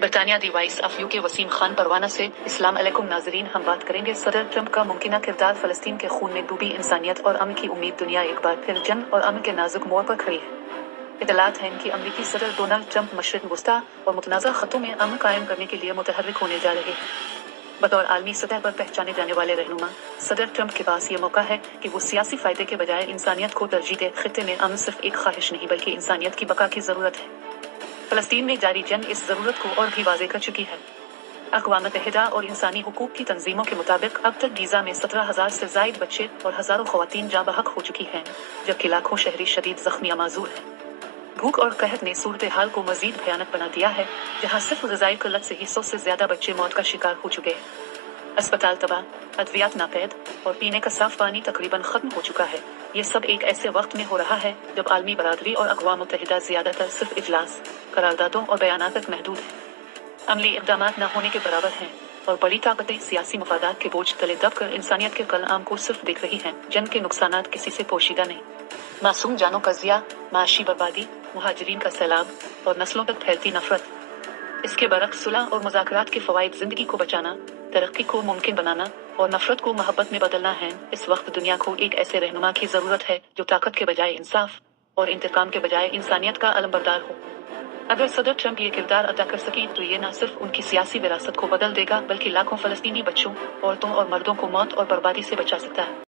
برطانیہ the voice of UK Waseem Khan Parwana سے السلام علیکم ناظرین، ہم بات کریں گے صدر ٹرمپ کا ممکنہ کردار۔ فلسطین کے خون میں ڈوبی انسانیت اور امن کی امید، دنیا ایک بار پھر جنگ اور امن کے نازک موڑ پر کھڑی ہے۔ اطلاعات ہیں کہ امریکی صدر ڈونلڈ ٹرمپ مشرق وسطیٰ اور متنازع خطوں میں امن قائم کرنے کے لیے متحرک ہونے جا رہے ہیں۔ بطور عالمی سطح پر پہچانے جانے والے رہنما، صدر ٹرمپ کے پاس یہ موقع ہے کہ وہ سیاسی فائدے کے بجائے انسانیت کو ترجیح دے۔ خطے میں امن صرف ایک خواہش نہیں بلکہ انسانیت کی بقا کی ضرورت ہے۔ فلسطین میں جاری جنگ اس ضرورت کو اور بھی واضح کر چکی ہے۔ اقوام متحدہ اور انسانی حقوق کی تنظیموں کے مطابق اب تک غزہ میں 17,000 سے زائد بچے اور ہزاروں خواتین جاں بحق ہو چکی ہیں، جبکہ لاکھوں شہری شدید زخمی یا معذور ہیں۔ بھوک اور قحط نے صورتحال کو مزید بھیانک بنا دیا ہے، جہاں صرف غذائی قلت سے ہی 100 سے زیادہ بچے موت کا شکار ہو چکے ہیں۔ اسپتال تباہ، ادویات ناپید اور پینے کا صاف پانی تقریباً ختم ہو چکا ہے۔ یہ سب ایک ایسے وقت میں ہو رہا ہے جب عالمی برادری اور اقوام متحدہ زیادہ تر صرف اجلاس، قراردادوں اور بیانات تک محدود ہیں۔ عملی اقدامات نہ ہونے کے برابر ہیں، اور بڑی طاقتیں سیاسی مفادات کے بوجھ تلے دب کر انسانیت کے قلعام کو صرف دیکھ رہی ہیں۔ جنگ کے نقصانات کسی سے پوشیدہ نہیں۔ معصوم جانوں کا ضیاع، معاشی بربادی، مہاجرین کا سیلاب اور نسلوں تک پھیلتی نفرت۔ اس کے برعکس صلح اور مذاکرات کے فوائد زندگی کو بچانا، ترقی کو ممکن بنانا اور نفرت کو محبت میں بدلنا ہیں۔ اس وقت دنیا کو ایک ایسے رہنما کی ضرورت ہے جو طاقت کے بجائے انصاف اور انتقام کے بجائے انسانیت کا علمبردار ہو۔ اگر صدر ٹرمپ یہ کردار ادا کر سکیں تو یہ نہ صرف ان کی سیاسی وراثت کو بدل دے گا بلکہ لاکھوں فلسطینی بچوں، عورتوں اور مردوں کو موت اور بربادی سے بچا سکتا ہے۔